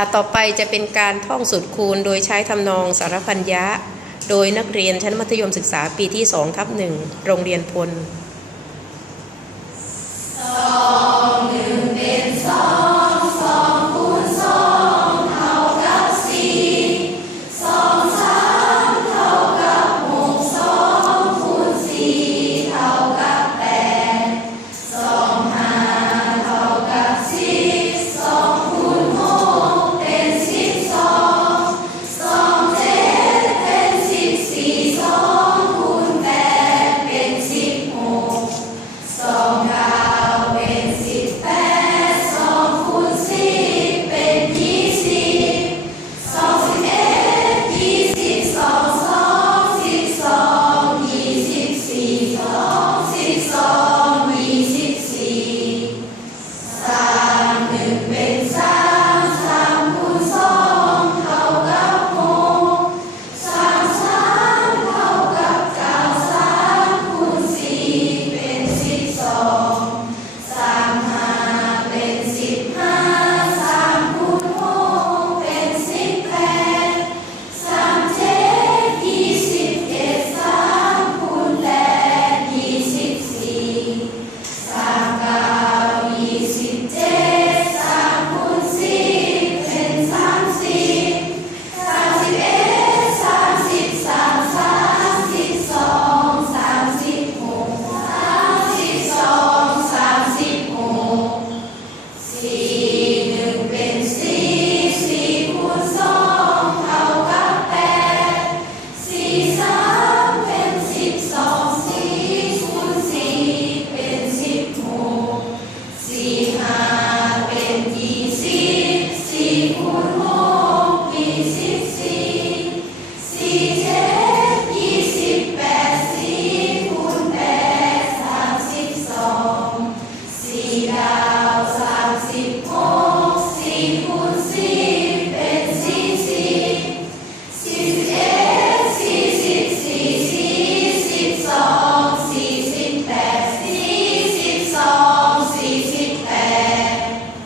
อะต่อไปจะเป็นการท่องสูตรคูณโดยใช้ทำนองสารพันยะ โดยนักเรียนชั้นมัธยมศึกษาปีที่2ทับหนึ่งโรงเรียนพล